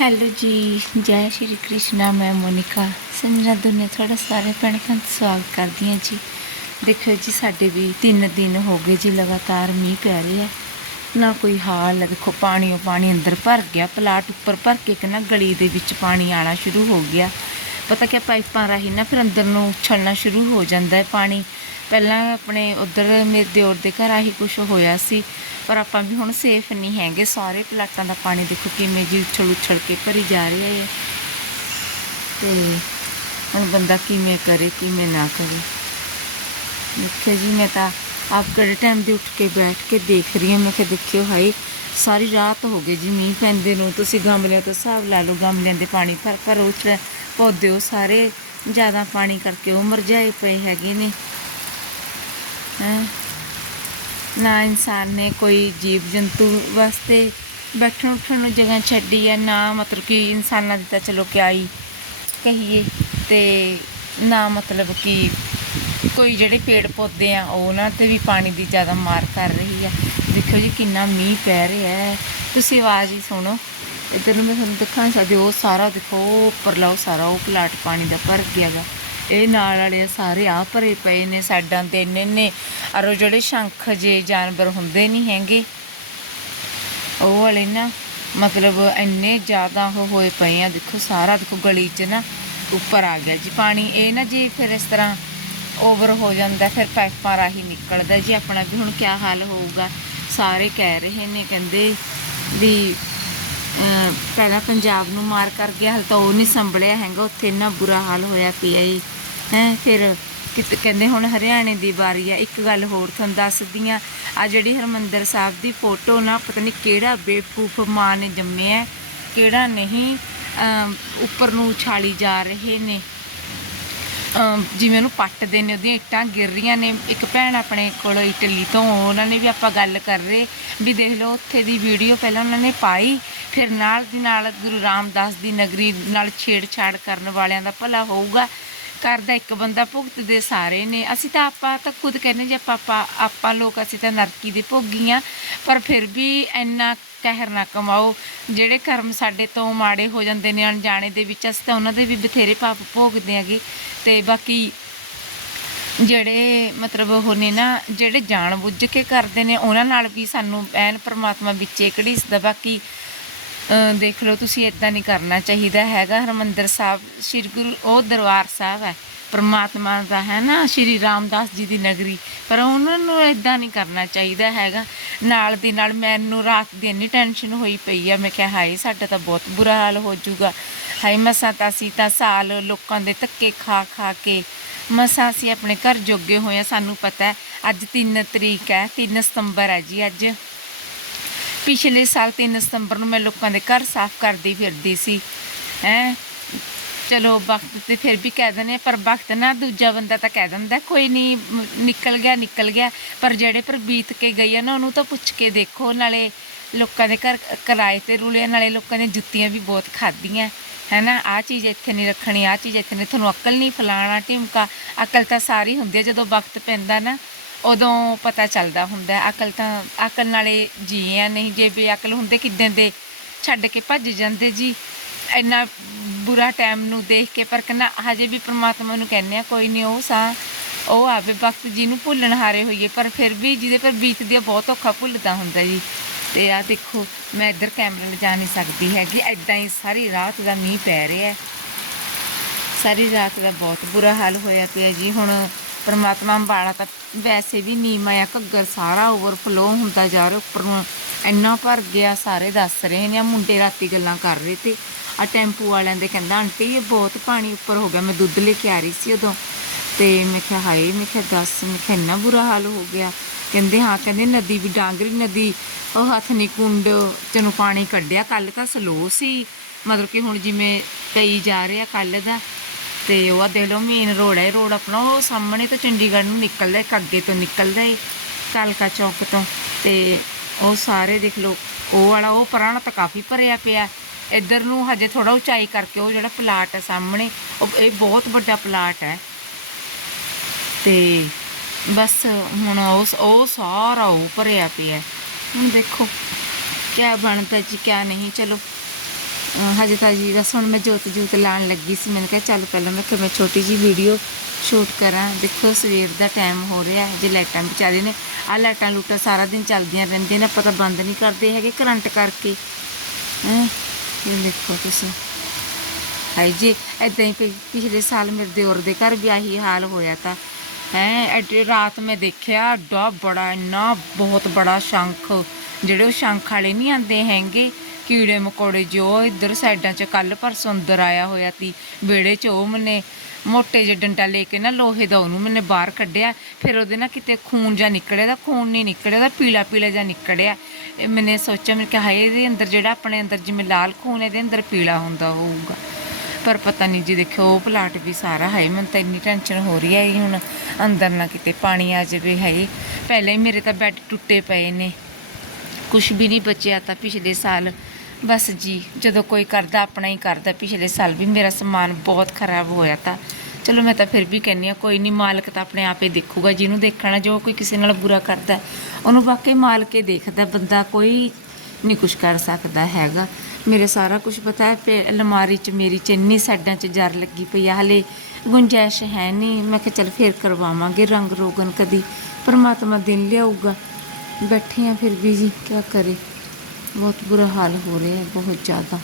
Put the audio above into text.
Hello ਜੀ, ਜੈ ਸ਼੍ਰੀ ਕ੍ਰਿਸ਼ਨਾ, ਮੈਂ ਮੋਨਿਕਾ। ਸੰਜਨਾ ਦੁਨੀਆ ਤੁਹਾਡਾ ਸਾਰੇ ਭੈਣ ਭੈਣ ਦਾ ਸਵਾਗਤ ਕਰਦੀ ਹਾਂ ਜੀ। ਦੇਖੋ ਜੀ, ਸਾਡੇ ਵੀ 3 ਦਿਨ ਹੋ ਗਏ ਜੀ, ਲਗਾਤਾਰ ਮੀਂਹ ਪੈ ਰਹੀ ਹੈ। ਨਾ ਕੋਈ ਹਾਲ ਹੈ, ਦੇਖੋ ਪਾਣੀ ਉਹ ਪਾਣੀ ਅੰਦਰ ਭਰ ਗਿਆ, ਪਲਾਟ ਉੱਪਰ ਭਰ ਕੇ ਇੱਕ ਨਾ ਗਲੀ ਦੇ ਵਿੱਚ ਪਾਣੀ ਆਣਾ ਸ਼ੁਰੂ ਹੋ ਗਿਆ। ਪਤਾ ਕਿ ਪਾਈਪਾਂ ਰਾਹੀਂ ਨਾ ਫਿਰ ਅੰਦਰ ਨੂੰ ਉਛਲਣਾ ਸ਼ੁਰੂ ਹੋ ਜਾਂਦਾ ਹੈ ਪਾਣੀ। ਪਹਿਲਾਂ ਆਪਣੇ ਉਧਰ ਮੇਰੇ ਦਿਓਰ ਦੇ ਘਰ ਆਹੀ ਕੁਝ ਹੋਇਆ ਸੀ, ਪਰ ਆਪਾਂ ਵੀ ਹੁਣ ਸੇਫ ਨਹੀਂ ਹੈਗੇ। ਸਾਰੇ ਪਲਾਟਾਂ ਦਾ ਪਾਣੀ ਦੇਖੋ ਕਿਵੇਂ ਜੀ ਉਛਲ ਉਛਲ ਕੇ ਭਰੀ ਜਾ ਰਿਹਾ ਹੈ। ਤੇ ਹੁਣ ਬੰਦਾ ਕਿਵੇਂ ਕਰੇ, ਕਿਵੇਂ ਨਾ ਕਰੇ। ਦੇਖਿਆ ਜੀ, ਮੈਂ ਤਾਂ ਆਪ ਕਿਹੜੇ ਟਾਈਮ ਦੇ ਉੱਠ ਕੇ ਬੈਠ ਕੇ ਦੇਖ ਰਹੀ ਹਾਂ। ਮੈਂ ਕਿ ਦੇਖਿਓ ਹਾਈ ਸਾਰੀ ਰਾਤ ਹੋ ਗਈ ਜੀ ਮੀਂਹ ਪੈਂਦੇ ਨੂੰ। ਤੁਸੀਂ ਗਮਲਿਆਂ ਤੋਂ ਹਿਸਾਬ ਲਾ ਲਓ, ਗਮਲਿਆਂ ਦੇ ਪਾਣੀ ਭਰ ਭਰ ਉਸ ਪੌਦੇ ਉਹ ਸਾਰੇ ਜ਼ਿਆਦਾ ਪਾਣੀ ਕਰਕੇ ਉਹ ਮੁਰਝਾਏ ਪਏ ਹੈਗੇ ਨੇ। ਨਾ ਇਨਸਾਨ ਨੇ ਕੋਈ ਜੀਵ ਜੰਤੂ ਵਾਸਤੇ ਬੈਠਣ ਉੱਠਣ ਨੂੰ ਜਗ੍ਹਾ ਛੱਡੀ ਹੈ ਨਾ ਮਤਲਬ ਕਿ ਇਨਸਾਨਾਂ ਦੀ ਤਾਂ ਚਲੋ ਕਿਆ ਹੀ ਕਹੀਏ ਤੇ ਨਾ ਮਤਲਬ ਕਿ ਕੋਈ ਜਿਹੜੇ ਪੇੜ ਪੌਦੇ ਆ ਉਹਨਾਂ ਤੇ ਵੀ ਪਾਣੀ ਦੀ ਜ਼ਿਆਦਾ ਮਾਰ ਕਰ ਰਹੀ ਆ। ਦੇਖੋ ਜੀ ਕਿੰਨਾ ਮੀਂਹ ਪੈ ਰਿਹਾ ਹੈ। ਤੁਸੀਂ ਆਵਾਜ਼ ਹੀ ਸੁਣੋ। ਇੱਧਰ ਨੂੰ ਮੈਂ ਤੁਹਾਨੂੰ ਦਿਖਾ ਨਹੀਂ ਸਕਦੀ ਉਹ ਸਾਰਾ ਦੇਖੋ, ਉਹ ਉੱਪਰਲਾ ਉਹ ਸਾਰਾ, ਉਹ ਪਲਾਟ ਪਾਣੀ ਦਾ ਭਰ ਗਿਆ ਗਾ ਇਹ ਨਾਲ ਵਾਲੇ ਸਾਰੇ ਆ ਭਰੇ ਪਏ ਨੇ ਸਾਈਡਾਂ ਤੇ ਇੰਨੇ ਨੇ ਅਰ ਉਹ ਜਿਹੜੇ ਸ਼ੰਖ ਜੇ ਜਾਨਵਰ ਹੁੰਦੇ ਨਹੀਂ ਹੈਗੇ, ਉਹ ਵਾਲੇ ਨਾ, ਮਤਲਬ ਇੰਨੇ ਜ਼ਿਆਦਾ ਉਹ ਹੋਏ ਪਏ ਆ, ਦੇਖੋ ਸਾਰਾ, ਦੇਖੋ ਗਲੀ 'ਚ ਨਾ ਉੱਪਰ ਆ ਗਿਆ ਜੀ ਪਾਣੀ। ਇਹ ਨਾ ਜੀ ਫਿਰ ਇਸ ਤਰ੍ਹਾਂ ਓਵਰ ਹੋ ਜਾਂਦਾ, ਫਿਰ ਪਾਈਪਾਂ ਰਾਹੀਂ ਨਿਕਲਦਾ ਜੀ ਆਪਣਾ, ਵੀ ਹੁਣ ਕੀ ਹਾਲ ਹੋਊਗਾ। ਸਾਰੇ ਕਹਿ ਰਹੇ ਨੇ, ਕਹਿੰਦੇ ਵੀ ਪਹਿਲਾਂ ਪੰਜਾਬ ਨੂੰ ਮਾਰ ਕਰ ਗਿਆ। ਹਾਲ ਤਾਂ ਉਹ ਨਹੀਂ ਸੰਭਲਿਆ ਹੈਗਾ। ਉੱਥੇ ਇੰਨਾ ਬੁਰਾ ਹਾਲ ਹੋਇਆ ਪਿਆ ਈ ਹੈ, ਫਿਰ ਕਿਤੇ ਕਹਿੰਦੇ ਹੁਣ ਹਰਿਆਣੇ ਦੀ ਵਾਰੀ ਆ। ਇੱਕ ਗੱਲ ਹੋਰ ਤੁਹਾਨੂੰ ਦੱਸਦੀ ਆ ਆ ਜਿਹੜੀ ਹਰਮੰਦਰ ਸਾਹਿਬ ਦੀ ਫੋਟੋ ਨਾ, ਪਤਾ ਨਹੀਂ ਕਿਹੜਾ ਬੇਵਕੂਫ ਮਾਂ ਨੇ ਜੰਮਿਆ ਕਿਹੜਾ ਨਹੀਂ ਉੱਪਰ ਨੂੰ ਉਛਾਲੀ ਜਾ ਰਹੇ ਨੇ। ਜਿਵੇਂ ਉਹਨੂੰ ਪੱਟਦੇ ਨੇ, ਉਹਦੀਆਂ ਇੱਟਾਂ ਗਿਰ ਰਹੀਆਂ ਨੇ। ਇੱਕ ਭੈਣ ਆਪਣੇ ਕੋਲ ਇਟਲੀ ਤੋਂ, ਉਹਨਾਂ ਨੇ ਵੀ ਆਪਾਂ ਗੱਲ ਕਰ ਰਹੇ। ਵੀ ਦੇਖ ਲਓ, ਉੱਥੇ ਦੀ ਵੀਡੀਓ ਪਹਿਲਾਂ ਉਹਨਾਂ ਨੇ ਪਾਈ। ਫਿਰ ਨਾਲ ਦੀ ਨਾਲ ਗੁਰੂ ਰਾਮਦਾਸ ਦੀ ਨਗਰੀ ਨਾਲ ਛੇੜਛਾੜ ਕਰਨ ਵਾਲਿਆਂ ਦਾ ਭਲਾ ਹੋਊਗਾ। ਘਰ ਦਾ ਇੱਕ ਬੰਦਾ ਭੁਗਤਦੇ ਸਾਰੇ ਨੇ। ਅਸੀਂ ਤਾਂ ਆਪਾਂ ਤਾਂ ਖੁਦ ਕਹਿੰਦੇ ਜੇ ਆਪਾਂ ਆਪਾਂ ਆਪਾਂ ਲੋਕ ਅਸੀਂ ਤਾਂ ਨਰਕੀ ਦੇ ਭੋਗੀ ਆ ਪਰ ਫਿਰ ਵੀ ਇੰਨਾ ਕਹਿਰ ਨਾ ਕਮਾਓ। ਜਿਹੜੇ ਕਰਮ ਸਾਡੇ ਤੋਂ ਮਾੜੇ ਹੋ ਜਾਂਦੇ ਨੇ ਅਣਜਾਣੇ ਦੇ ਵਿੱਚ ਅਸੀਂ ਤਾਂ ਉਹਨਾਂ ਦੇ ਵੀ ਬਥੇਰੇ ਪਾਪ ਭੋਗਦੇ ਆਗੇ ਤੇ ਬਾਕੀ ਜਿਹੜੇ ਮਤਲਬ ਉਹ ਨੇ ਨਾ ਜਿਹੜੇ ਜਾਣ ਬੁੱਝ ਕੇ ਕਰਦੇ ਨੇ ਉਹਨਾਂ ਨਾਲ ਵੀ ਸਾਨੂੰ ਐਨ ਪ੍ਰਮਾਤਮਾ ਵਿੱਚੇ ਘੜੀਸਦਾ। ਬਾਕੀ ਅ, ਦੇਖ ਲਓ ਤੁਸੀਂ ਇਦਾਂ ਨਹੀਂ ਕਰਨਾ ਚਾਹੀਦਾ। ਹੈਗਾ ਹਰਮੰਦਰ ਸਾਹਿਬ ਸ੍ਰੀ ਗੁਰੂ ਉਹ ਦਰਬਾਰ ਸਾਹਿਬ ਹੈ। ਪਰਮਾਤਮਾ ਦਾ ਹੈ ਨਾ, ਸ਼੍ਰੀ ਰਾਮਦਾਸ ਜੀ ਦੀ ਨਗਰੀ। ਪਰ ਉਹਨਾਂ ਨੂੰ ਇਦਾਂ ਨਹੀਂ ਕਰਨਾ ਚਾਹੀਦਾ ਹੈਗਾ। ਨਾਲ ਦੀ ਨਾਲ ਮੈਨੂੰ ਰਾਤ ਦੀ ਇੰਨੀ ਟੈਨਸ਼ਨ ਹੋਈ ਪਈ ਆ, ਮੈਂ ਕਿਹਾ, ਹਾਏ, ਸਾਡਾ ਤਾਂ ਬਹੁਤ ਬੁਰਾ ਹਾਲ ਹੋ ਜਾਊਗਾ। ਹਾਏ, ਮਸਾਂ ਤਾਂ ਅਸੀਂ ਤਾਂ ਸਾਲ ਲੋਕਾਂ ਦੇ ਧੱਕੇ ਖਾ ਖਾ ਕੇ, ਮਸਾਂ ਅਸੀਂ ਆਪਣੇ ਘਰ ਜੋਗੇ ਹੋਏ ਆ, ਸਾਨੂੰ ਪਤਾ ਅੱਜ 3 ਤਰੀਕ ਹੈ 3 ਸਤੰਬਰ ਹੈ ਜੀ ਅੱਜ। ਪਿਛਲੇ ਸਾਲ 3 ਸਤੰਬਰ ਨੂੰ ਮੈਂ ਲੋਕਾਂ ਦੇ ਘਰ ਸਾਫ਼ ਕਰਦੀ ਫਿਰਦੀ ਸੀ, ਹੈ। ਚਲੋ ਵਕਤ ਤੇ ਫਿਰ ਵੀ ਕਹਿ ਦਿੰਦੇ ਆ, ਪਰ ਵਕਤ ਨਾ ਦੂਜਾ ਬੰਦਾ ਤਾਂ ਕਹਿ ਦਿੰਦਾ ਕੋਈ ਨਹੀਂ ਮ- ਨਿਕਲ ਗਿਆ ਨਿਕਲ ਗਿਆ। ਪਰ ਜਿਹੜੇ ਪਰ ਬੀਤ ਕੇ ਗਈ ਆ ਨਾ ਉਹਨੂੰ ਤਾਂ ਪੁੱਛ ਕੇ ਦੇਖੋ ਨਾਲੇ ਲੋਕਾਂ ਦੇ ਘਰ ਕਿਰਾਏ ਤੇ ਰੁਲੇ ਨਾਲੇ ਲੋਕਾਂ ਦੀਆਂ ਜੁੱਤੀਆਂ ਵੀ ਬਹੁਤ ਖਾਧੀਆਂ। ਹੈ ਨਾ ਆਹ ਚੀਜ਼ ਇੱਥੇ ਨਹੀਂ ਰੱਖਣੀ ਆਹ ਚੀਜ਼ ਇੱਥੇ ਨਹੀਂ ਤੁਹਾਨੂੰ ਅਕਲ ਨਹੀਂ ਫਲਾਣਾ ਢਿਮਕਾ। ਅਕਲ ਤਾਂ ਸਾਰੀ ਹੁੰਦੀ ਹੈ ਜਦੋਂ ਵਕਤ ਪੈਂਦਾ ਨਾ ਉਦੋਂ ਪਤਾ ਚੱਲਦਾ ਹੁੰਦਾ ਹੈ। ਅਕਲ ਤਾਂ ਅਕਲ ਨਾਲੇ ਜੀ ਆ ਨਹੀਂ ਜੇ ਬੇਅਕਲ ਹੁੰਦੇ ਕਿੱਦਾਂ ਦੇ ਛੱਡ ਕੇ ਭੱਜ ਜਾਂਦੇ ਜੀ। ਇੰਨਾ ਬੁਰਾ ਟਾਈਮ ਨੂੰ ਦੇਖ ਕੇ, ਪਰ ਕਹਿੰਦਾ, ਹਜੇ ਵੀ ਪ੍ਰਮਾਤਮਾ ਨੂੰ ਕਹਿੰਦੇ ਆ, ਕੋਈ ਨਹੀਂ ਉਹ ਸਾ, ਉਹ ਆਵੇ ਵਕਤ ਜਿਹਨੂੰ ਭੁੱਲਣ ਹਾਰੇ ਹੋਈਏ, ਪਰ ਫਿਰ ਵੀ ਜਿਹਦੇ ਪਰ ਬੀਤਦੀ ਆ, ਬਹੁਤ ਔਖਾ ਭੁੱਲਦਾ ਹੁੰਦਾ ਜੀ। ਤੇ ਆ ਦੇਖੋ, ਮੈਂ ਇੱਧਰ ਕੈਮਰਾ ਲਿਜਾ ਨਹੀਂ ਸਕਦੀ ਹੈਗੀ ਐਦਾਂ ਹੀ ਸਾਰੀ ਰਾਤ ਦਾ ਮੀਂਹ ਪੈ ਰਿਹਾ ਸਾਰੀ ਰਾਤ ਦਾ ਬਹੁਤ ਬੁਰਾ ਹਾਲ ਹੋਇਆ ਪਿਆ ਜੀ। ਹੁਣ ਪਰਮਾਤਮਾ ਅੰਬਾਲਾ ਤਾਂ ਵੈਸੇ ਵੀ ਨੀਮਾ ਆ ਘੱਗਰ ਸਾਰਾ ਓਵਰਫਲੋ ਹੁੰਦਾ ਜਾ ਰਿਹਾ, ਉੱਪਰ ਨੂੰ ਇੰਨਾ ਭਰ ਗਿਆ, ਸਾਰੇ ਦੱਸ ਰਹੇ ਨੇ, ਆਹ ਮੁੰਡੇ ਰਾਤੀ ਗੱਲਾਂ ਕਰ ਰਹੇ ਤੇ। ਆ ਟੈਂਪੂ ਵਾਲਿਆਂ ਦੇ ਕਹਿੰਦਾ, ਆਂਟੀ, ਇਹ ਬਹੁਤ ਪਾਣੀ ਉੱਪਰ ਹੋ ਗਿਆ, ਮੈਂ ਦੁੱਧ ਲੈ ਕੇ ਆ ਰਹੀ ਸੀ ਉਦੋਂ। ਤੇ ਮੈਂ ਕਿਹਾ, ਹਾਏ, ਮੈਂ ਕਿਹਾ, ਦੱਸ, ਮੈਂ ਕਿਹਾ, ਇੰਨਾ ਬੁਰਾ ਹਾਲ ਹੋ ਗਿਆ। ਕਹਿੰਦੇ, ਹਾਂ, ਕਹਿੰਦੇ, ਨਦੀ ਵੀ ਡਾਂਗਰੀ ਨਦੀ, ਉਹ ਹੱਥ ਨਹੀਂ ਕੁੰਡ, ਤੈਨੂੰ ਪਾਣੀ ਕੱਢਿਆ ਕੱਲ ਤਾਂ ਸਲੋ ਸੀ। ਮਤਲਬ ਕਿ ਹੁਣ ਜਿਵੇਂ ਕਈ ਜਾ ਰਿਹਾ ਕੱਲ ਦਾ, ਤੇ ਉਹ ਦੇਖ ਲਓ ਮੇਨ ਰੋਡ ਹੈ ਰੋਡ ਆਪਣਾ, ਉਹ ਸਾਹਮਣੇ ਤੋਂ ਚੰਡੀਗੜ੍ਹ ਨੂੰ ਨਿਕਲਦਾ ਇੱਕ ਅੱਗੇ ਤੋਂ ਨਿਕਲਦਾ ਹੈ, ਕਾਲਕਾ ਚੌਕ ਤੋਂ। ਤੇ ਉਹ ਸਾਰੇ ਦੇਖ ਲਓ, ਉਹ ਵਾਲਾ, ਉਹ ਪਰਾਂ ਤਾਂ ਕਾਫੀ ਭਰਿਆ ਪਿਆ। ਇੱਧਰ ਨੂੰ ਹਜੇ ਥੋੜਾ ਉਚਾਈ ਕਰਕੇ ਉਹ ਜਿਹੜਾ ਪਲਾਟ ਹੈ ਸਾਹਮਣੇ, ਉਹ ਇਹ ਬਹੁਤ ਵੱਡਾ ਪਲਾਟ ਹੈ। ਤੇ ਬਸ ਹੁਣ ਉਸ ਉਹ ਸਾਰਾ ਉਹ ਭਰਿਆ ਪਿਆ ਹੁਣ ਦੇਖੋ, ਕਿਆ ਬਣਦਾ ਜੀ, ਕਿਆ ਨਹੀਂ, ਚਲੋ। ਹਜੇ ਤਾਂ ਜੀ, ਬਸ ਹੁਣ ਮੈਂ ਜੋਤ ਜੋਤ ਲਾਣ ਲੱਗੀ ਸੀ। ਮੈਨੂੰ ਕਿਹਾ ਚੱਲ ਪਹਿਲਾਂ ਮੈਂ ਕਿਵੇਂ ਛੋਟੀ ਜੀ ਵੀਡੀਓ ਸ਼ੂਟ ਕਰਾਂ। ਦੇਖੋ ਸਵੇਰ ਦਾ ਟਾਈਮ ਹੋ ਰਿਹਾ ਜੇ ਲਾਈਟਾਂ ਵਿਚਾਰੇ ਨੇ। ਆ ਲਾਈਟਾਂ ਲੂਟਾਂ ਸਾਰਾ ਦਿਨ ਚੱਲਦੀਆਂ ਰਹਿੰਦੀਆਂ ਨੇ, ਆਪਾਂ ਤਾਂ ਬੰਦ ਨਹੀਂ ਕਰਦੇ ਹੈਗੇ ਕਰੰਟ ਕਰਕੇ। ਹੈਂ? ਇਹ ਦੇਖੋ ਤੁਸੀਂ। ਹਾਈ ਜੀ, ਏਦਾਂ ਹੀ ਪਿ- ਪਿਛਲੇ ਸਾਲ ਮੇਰੇ ਦਿਓਰ ਦੇ ਘਰ ਵੀ ਆਹੀ ਹਾਲ ਹੋਇਆ ਤਾਂ। ਹੈ ਐਡੀ ਰਾਤ ਮੈਂ ਦੇਖਿਆ ਡਾ ਬੜਾ, ਇੰਨਾ ਬਹੁਤ ਬੜਾ ਸ਼ੰਖ। ਜਿਹੜੇ ਉਹ ਸ਼ੰਖ ਵਾਲੇ ਨਹੀਂ ਆਂਦੇ ਹੈਗੇ ਕੀੜੇ ਮਕੌੜੇ ਜੋ ਇੱਧਰ ਸਾਈਡਾਂ 'ਚ ਕੱਲ ਪਰਸੋਂ ਅੰਦਰ ਆਇਆ ਹੋਇਆ ਸੀ, ਵਿਹੜੇ 'ਚ ਉਹ ਮੈਨੇ ਮੋਟੇ ਜਿਹੇ ਡੰਡਾ ਲੈ ਕੇ ਨਾ ਲੋਹੇ ਦਾ ਉਹਨੂੰ ਮੈਨੇ ਬਾਹਰ ਕੱਢਿਆ, ਫਿਰ ਉਹਦੇ ਨਾਲ ਕਿਤੇ ਖੂਨ ਜਾਂ ਨਿਕਲਿਆ ਦਾ ਖੂਨ ਨਹੀਂ ਨਿਕਲਿਆ ਦਾ ਪੀਲਾ ਪੀਲਾ ਜਾਂ ਨਿਕਲਿਆ। ਇਹ ਮੈਨੇ ਸੋਚਿਆ ਮੈਂ ਕਿਹਾ, ਹਾਏ, ਇਹਦੇ ਅੰਦਰ ਜਿਹੜਾ ਆਪਣੇ ਅੰਦਰ ਜਿਵੇਂ ਲਾਲ ਖੂਨ ਇਹਦੇ ਅੰਦਰ ਪੀਲਾ ਹੁੰਦਾ ਹੋਊਗਾ। ਪਰ ਪਤਾ ਨਹੀਂ ਜੀ, ਦੇਖਿਓ, ਉਹ ਪਲਾਟ ਵੀ ਸਾਰਾ ਹੈ ਮੈਨੂੰ ਤਾਂ ਇੰਨੀ ਟੈਨਸ਼ਨ ਹੋ ਰਹੀ ਹੈ ਜੀ ਹੁਣ ਅੰਦਰ ਨਾ ਕਿਤੇ ਪਾਣੀ ਆ ਜਾਵੇ ਹੈ ਪਹਿਲੇ ਹੀ ਮੇਰੇ ਤਾਂ ਬੈੱਡ ਟੁੱਟੇ ਪਏ ਨੇ। ਕੁਝ ਵੀ ਨਹੀਂ ਬਚਿਆ ਤਾਂ ਪਿਛਲੇ ਸਾਲ, ਬਸ ਜੀ, ਜਦੋਂ ਕੋਈ ਕਰਦਾ, ਆਪਣਾ ਹੀ ਕਰਦਾ, ਪਿਛਲੇ ਸਾਲ ਵੀ ਮੇਰਾ ਸਮਾਨ ਬਹੁਤ ਖਰਾਬ ਹੋਇਆ ਤਾਂ। ਚਲੋ ਮੈਂ ਤਾਂ ਫਿਰ ਵੀ ਕਹਿੰਨੀ ਆ ਕੋਈ ਨਹੀਂ, ਮਾਲਕ ਤਾਂ ਆਪਣੇ ਆਪੇ ਦੇਖੂਗਾ, ਜਿਹਨੂੰ ਦੇਖਣਾ, ਜੋ ਕੋਈ ਕਿਸੇ ਨਾਲ ਬੁਰਾ ਕਰਦਾ, ਉਹਨੂੰ ਵਾਕਈ ਮਾਲਕ ਹੀ ਦੇਖਦਾ, ਬੰਦਾ ਕੋਈ ਨਹੀਂ ਕੁਝ ਕਰ ਸਕਦਾ ਹੈਗਾ। ਮੇਰੇ ਸਾਰਾ ਕੁਝ ਪਤਾ ਹੈ, ਪੇ, ਅਲਮਾਰੀ 'ਚ ਮੇਰੀ ਚ, ਇੰਨੀ ਸਾਈਡਾਂ 'ਚ ਜਰ ਲੱਗੀ ਪਈ ਆ, ਹਲੇ ਗੁੰਜਾਇਸ਼ ਹੈ ਨਹੀਂ। ਮੈਂ ਕਿਹਾ ਚੱਲ ਫੇਰ ਕਰਵਾਵਾਂਗੇ ਰੰਗ ਰੋਗਨ ਕਦੀ, ਪਰਮਾਤਮਾ ਦਿਨ ਲਿਆਊਗਾ। ਬੈਠੇ ਆ ਫਿਰ ਵੀ ਜੀ ਕੀ ਕਰੇ? ਬਹੁਤ ਬੁਰਾ ਹਾਲ ਹੋ ਰਿਹਾ ਹੈ, ਬਹੁਤ ਜ਼ਿਆਦਾ।